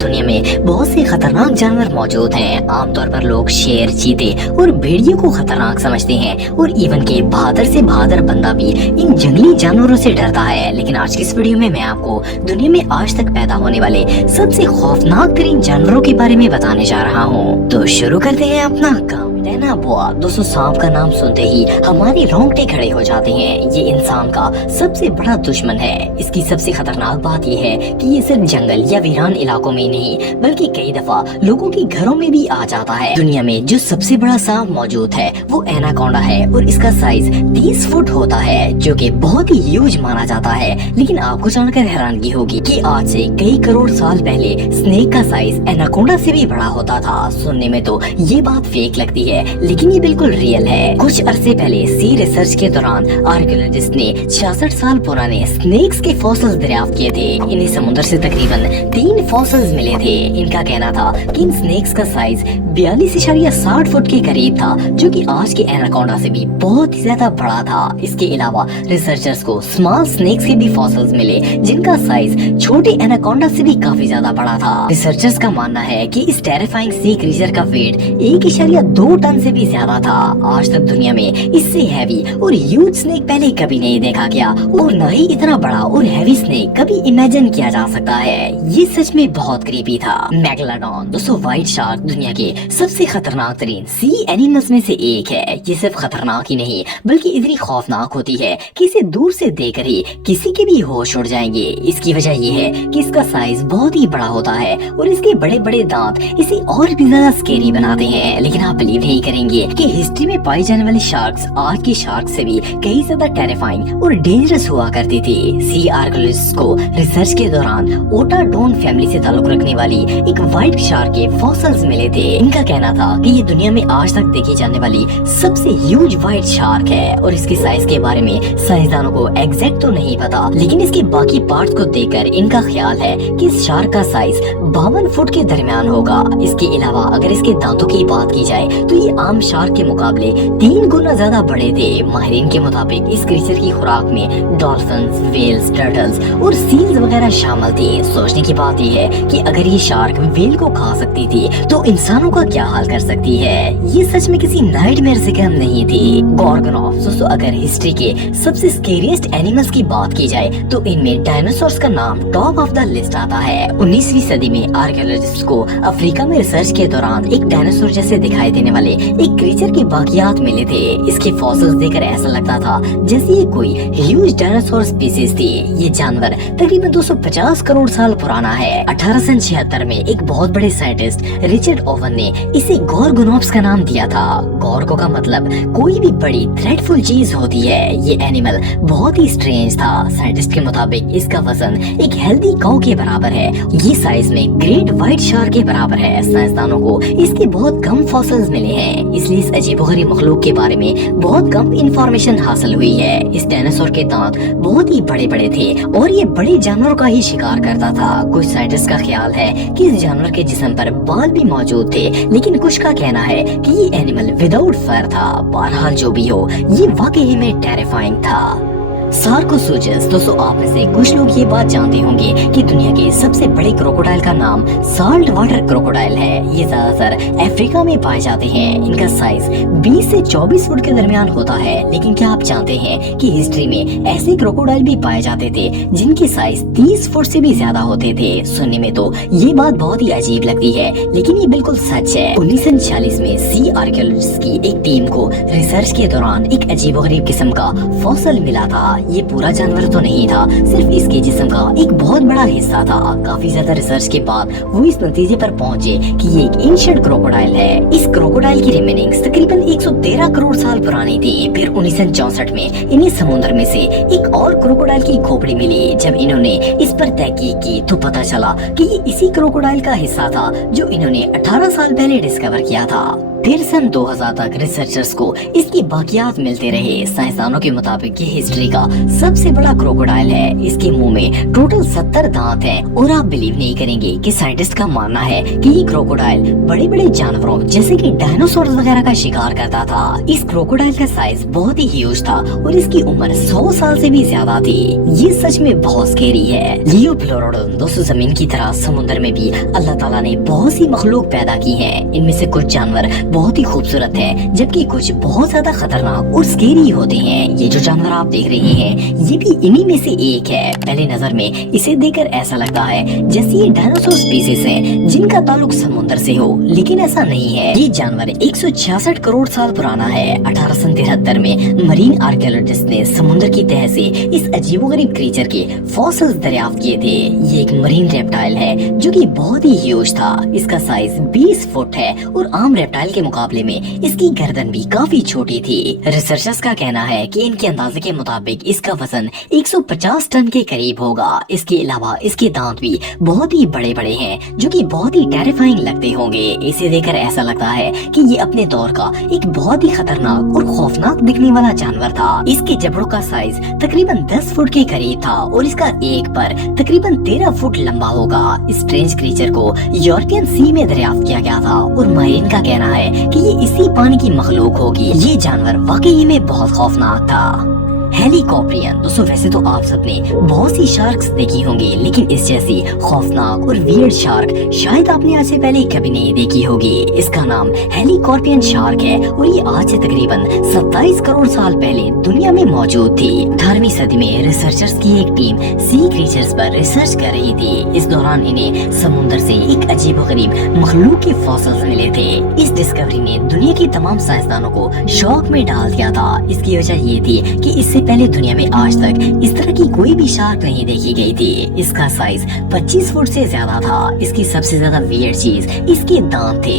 दुनिया में बहुत से खतरनाक जानवर मौजूद हैं। आमतौर पर लोग शेर, चीते और भेड़िए को खतरनाक समझते हैं और इवन के बहादुर से बहादुर बंदा भी इन जंगली जानवरों से डरता है। लेकिन आज की इस वीडियो में मैं आपको दुनिया में आज तक पैदा होने वाले सबसे खौफनाक तरीन जानवरों के बारे में बताने जा रहा हूँ। तो शुरू करते हैं अपना काम। बुआ दोस्तों, सांप का नाम सुनते ही हमारे रोंगटे खड़े हो जाते हैं। ये इंसान का सबसे बड़ा दुश्मन है। इसकी सबसे खतरनाक बात यह है कि ये सिर्फ जंगल या वीरान इलाकों में नहीं बल्कि कई दफा लोगों के घरों में भी आ जाता है। दुनिया में जो सबसे बड़ा सांप मौजूद है वो एनाकोंडा है और इसका साइज 30 फुट होता है, जो कि बहुत ही ह्यूज माना जाता है। लेकिन आपको जानकर हैरानगी होगी कि आज से कई करोड़ साल पहले स्नेक का साइज एनाकोंडा से भी बड़ा होता था। सुनने में तो ये बात फेक लगती है लेकिन ये बिल्कुल रियल है। कुछ अरसे पहले सी रिसर्च के दौरान आर्कियोलॉजिस्ट ने 66 साल पुराने स्नेक्स के फॉसिल्स दरियाफ्त किए थे। इन्हें समुद्र से तकरीबन 3 फॉसिल्स मिले थे। इनका कहना था कि इन स्नेक्स का साइज 42.60 फुट के करीब था, जो कि आज के एनाकोंडा से भी बहुत ही ज्यादा बड़ा था। इसके अलावा रिसर्चर्स को स्मॉल स्नेक्स के भी फॉसिल्स मिले जिनका साइज छोटे एनाकोंडा से भी काफी ज्यादा बड़ा था। रिसर्चर्स का मानना है कि इस टेरिफाइंग सी क्रीचर का वेट 1.2 टन से भी ज्यादा था। आज तक दुनिया में इससे हैवी और ह्यूज स्नेक पहले कभी नहीं देखा गया और न ही इतना बड़ा और हैवी स्नेक कभी इमेजिन किया जा सकता है। ये सच में बहुत क्रीपी था। मेगलाडॉन दोस्तों, व्हाइट शार्क दुनिया के सबसे खतरनाक तरीन सी एनिमल्स में से एक है। ये सिर्फ खतरनाक ही नहीं बल्कि इतनी खौफनाक होती है कि इसे दूर से देखकर ही किसी के भी होश उड़ जाएंगे। इसकी वजह ये है कि इसका साइज बहुत ही बड़ा होता है और इसके बड़े बड़े दांत इसे और भी ज्यादा स्केरी बनाते हैं। लेकिन आप बिलीव नहीं करेंगे कि हिस्ट्री में पाई जाने वाली शार्क्स आज की शार्क से भी कई ज्यादा टेरिफाइंग और डेंजरस हुआ करती थी। सी आर्कियोलॉजिस्ट को रिसर्च के दौरान ओटाडोन फैमिली से ताल्लुक रखने वाली एक व्हाइट शार्क के फॉसिल्स मिले थे। इनका कहना था कि ये दुनिया में आज तक देखी जाने वाली सबसे ह्यूज व्हाइट शार्क है और इसके साइज के बारे में साइंसदानों को एग्जैक्ट तो नहीं पता, लेकिन इसके बाकी पार्ट्स को देखकर इनका ख्याल है कि इस शार्क का साइज 52 फुट के दरमियान होगा। इसके अलावा अगर इसके दांतों की बात की जाए तो ये आम शार्क के मुकाबले 3 गुना ज्यादा बड़े थे। माहिरीन के मुताबिक इस क्रीचर की खुराक में डॉल्फिन्स, वेल्स, टर्टल्स और सील्स वगैरह शामिल थे। सोचने की बात यह है कि अगर ये शार्क वेल को खा सकती थी तो इंसानों का क्या हाल कर सकती है। ये सच में किसी नाइटमेयर से कम नहीं थी। गॉर्गोनॉप्स दोस्तों, अगर हिस्ट्री के सबसे स्केरियस्ट एनिमल्स की बात की जाए तो इनमें डायनासोर्स का नाम टॉप ऑफ द लिस्ट आता है। 19वीं सदी में आर्कियोलॉजिस्ट को अफ्रीका में रिसर्च के दौरान एक डायनासोर जैसे दिखाई देने वाले एक क्रीचर के बाकियात मिले थे। इसके फॉसिल्स देखकर ऐसा लगता था जैसे ये कोई ह्यूज डायनासोर स्पीसीज थी। ये जानवर तकरीबन 250 करोड़ साल पुराना है। 1876 में एक बहुत बड़े साइंटिस्ट रिचर्ड ओवन ने इसे गॉर्गोनॉप्स का नाम दिया था। गॉर्गो का मतलब कोई भी बड़ी थ्रेटफुल चीज होती है। ये एनिमल बहुत ही स्ट्रेंज था। साइंटिस्ट के मुताबिक इसका वजन एक हेल्दी काऊ के बराबर है। ये साइज में ग्रेट व्हाइट शार्क के बराबर है। साइंसदानों को इसके बहुत कम फॉसिल्स मिले हैं, इसलिए इस अजीबोगरीब मखलूक के बारे में बहुत कम इंफॉर्मेशन हासिल हुई है। इस डायनासोर के दांत बहुत ही बड़े बड़े थे और ये बड़े जानवरों का ही शिकार करता था। कुछ साइंटिस्ट का ख्याल है कि इस जानवर के जिस्म पर बाल भी मौजूद थे, लेकिन कुछ का कहना है कि ये एनिमल विदाउट फर था। बहरहाल जो भी हो, ये वाकई में टेरिफाइंग था। सार्कोसोजस दोस्तों, आप में से कुछ लोग ये बात जानते होंगे कि दुनिया के सबसे बड़े क्रोकोडाइल का नाम साल्ट वाटर क्रोकोडाइल है। ये ज्यादातर अफ्रीका में पाए जाते हैं। इनका साइज 20 से 24 फुट के दरमियान होता है। लेकिन क्या आप जानते हैं कि हिस्ट्री में ऐसे क्रोकोडाइल भी पाए जाते थे जिनके साइज 30 फुट से भी ज्यादा होते थे। सुनने में तो ये बात बहुत ही अजीब लगती है, लेकिन ये बिल्कुल सच है। 1946 में सी आर्कियोलॉजिस्ट की एक टीम को रिसर्च के दौरान एक अजीबोगरीब किस्म का फॉसिल मिला था। ये पूरा जानवर तो नहीं था, सिर्फ इसके जिस्म का एक बहुत बड़ा हिस्सा था। काफी ज्यादा रिसर्च के बाद वो इस नतीजे पर पहुंचे कि ये एक एंशिएंट क्रोकोडाइल है। इस क्रोकोडाइल की रिमेनिंग्स तकरीबन 113 करोड़ साल पुरानी थी। फिर 1964 में इन्हें समुद्र में से एक और क्रोकोडाइल की खोपड़ी मिली। जब इन्होंने इस पर तहकीक की तो पता चला कि ये इसी क्रोकोडाइल का हिस्सा था जो इन्होंने 18 साल पहले डिस्कवर किया था। फिर सन 2000 तक रिसर्चर्स को इसकी बाकियात मिलते रहे। साइंसदानों के मुताबिक ये हिस्ट्री का सबसे बड़ा क्रोकोडाइल है। इसके मुंह में टोटल 70 दांत हैं और आप बिलीव नहीं करेंगे कि साइंटिस्ट का मानना है कि ये क्रोकोडाइल बड़े बड़े जानवरों जैसे कि डायनासोर वगैरह का शिकार करता था। इस क्रोकोडाइल का साइज बहुत ही ह्यूज था और इसकी उम्र 100 साल से भी ज्यादा थी। ये सच में बहुत स्केरी है। लियोप्लेरोडोन दोस्तों, जमीन की तरह समुद्र में भी अल्लाह ताला ने बहुत सी मखलूक पैदा की है। इनमें से कुछ जानवर बहुत ही खूबसूरत है, जबकि कुछ बहुत ज्यादा खतरनाक और स्केरी होते हैं। ये जो जानवर आप देख रहे हैं ये भी इन्हीं में से एक है। पहले नजर में इसे देखकर ऐसा लगता है जैसे ये डायनासोर स्पीसीज है जिनका ताल्लुक समुद्र से हो, लेकिन ऐसा नहीं है। ये जानवर 166 करोड़ साल पुराना है। 1873 में मरीन आर्कियोलॉजिस्ट ने समुद्र की तह से इस अजीबोगरीब क्रीचर के फॉसिल्स दरियाफ्त किए थे। ये एक मरीन रेप्टाइल है जो कि बहुत ही ह्यूज था। इसका साइज 20 फुट है और आम रेप्टाइल के मुकाबले में इसकी गर्दन भी काफी छोटी थी। रिसर्चर्स का कहना है कि इनके अंदाजे के मुताबिक इसका वजन 150 टन के करीब होगा। इसके अलावा इसके दांत भी बहुत ही बड़े बड़े हैं जो कि बहुत ही टेरिफाइंग लगते होंगे। इसे देखकर ऐसा लगता है कि ये अपने दौर का एक बहुत ही खतरनाक और खौफनाक दिखने वाला जानवर था। इसके जबड़ों का साइज तकरीबन 10 फुट के करीब था और इसका एक पर तकरीबन 13 फुट लंबा होगा। इस स्ट्रेंज क्रीचर को यूरोपियन सी में दरियाफ्त किया गया था और माहिरीन का कहना है कि ये इसी पानी की मखलूक होगी। ये जानवर वाकई में बहुत खौफनाक था। हेलीकॉप्टरियन दोस्तों, वैसे तो आप सबने बहुत सी शार्क्स देखी होंगी, लेकिन इस जैसी खौफनाक और वियर्ड शार्क शायद आपने आज से पहले कभी नहीं देखी होगी। इसका नाम हेलीकॉप्टरियन शार्क है और ये आज से तकरीबन 27 करोड़ साल पहले दुनिया में मौजूद थी। 18वीं सदी में रिसर्चर्स की एक टीम सी क्रीचर्स पर रिसर्च कर रही थी। इस दौरान इन्हें समुद्र से एक अजीबोगरीब मखलूक के फॉसिल्स मिले थे। इस डिस्कवरी ने दुनिया के तमाम साइंसदानों को शॉक में डाल दिया था। इसकी वजह ये थी कि इससे पहले दुनिया में आज तक इस तरह की कोई भी शार्क नहीं देखी गई थी। इसका साइज 25 फुट से ज्यादा था। इसकी सबसे ज्यादा वियर्ड चीज इसके दांत थे।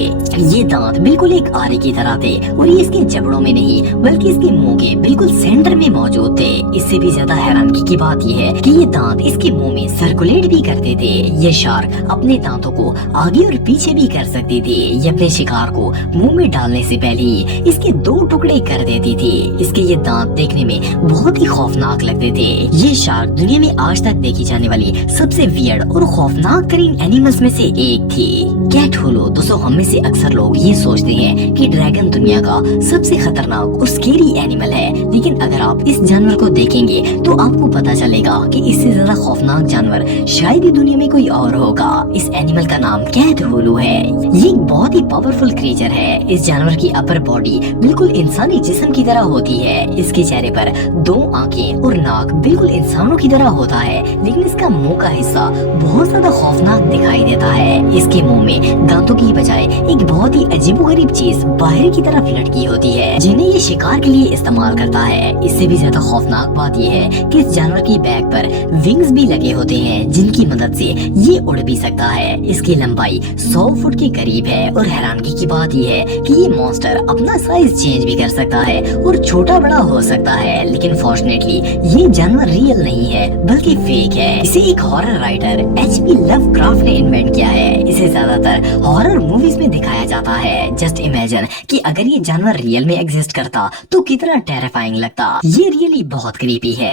ये दांत बिल्कुल एक आरे की तरह थे और ये इसके जबड़ों में नहीं बल्कि इसके मुंह के बिल्कुल सेंटर में मौजूद थे। इससे भी ज्यादा हैरानगी की बात यह है कि ये दांत इसके मुंह में सर्कुलेट भी करते थे। ये शार्क अपने दांतों को आगे और पीछे भी कर सकती थी। ये अपने शिकार को मुंह में डालने से पहले ही इसके 2 टुकड़े कर देती थी। इसके ये दांत देखने में बहुत ही खौफनाक लगते थे। ये शार्क दुनिया में आज तक देखी जाने वाली सबसे वियर्ड और खौफनाक तरीन एनिमल्स में से एक थी। कैट होलो दोस्तों, हम में से अक्सर लोग ये सोचते हैं कि ड्रैगन दुनिया का सबसे खतरनाक और स्केरी एनिमल है, लेकिन अगर आप इस जानवर को देखेंगे तो आपको पता चलेगा कि इससे ज्यादा खौफनाक जानवर शायद ही दुनिया में कोई और होगा। इस एनिमल का नाम कैट होलो है। ये एक बहुत ही पावरफुल क्रीचर है। इस जानवर की अपर बॉडी बिल्कुल इंसानी जिस्म की तरह होती है। इसके चेहरे पर 2 आंखें और नाक बिल्कुल इंसानों की तरह होता है, लेकिन इसका मुंह का हिस्सा बहुत ज्यादा खौफनाक दिखाई देता है। इसके मुंह में दांतों की बजाय एक बहुत ही अजीबोगरीब चीज बाहर की तरफ लटकी होती है, जिन्हें ये शिकार के लिए इस्तेमाल करता है। इससे भी ज्यादा खौफनाक बात यह है कि इस जानवर की बैक पर विंग्स भी लगे होते हैं, जिनकी मदद से ये उड़ भी सकता है। इसकी लंबाई 100 फुट के करीब है और हैरानगी की बात यह है कि ये मॉन्स्टर अपना साइज चेंज भी कर सकता है और छोटा बड़ा हो सकता है, लेकिन फॉर्चुनेटली ये जानवर रियल नहीं है बल्कि फेक है। इसे एक हॉरर राइटर H.P. लवक्राफ्ट ने इन्वेंट किया है। इसे ज्यादातर हॉरर मूवीज में दिखाया जाता है। जस्ट इमेजिन कि अगर ये जानवर रियल में एग्जिस्ट करता तो कितना टेरिफाइंग लगता। ये रियली बहुत क्रीपी है।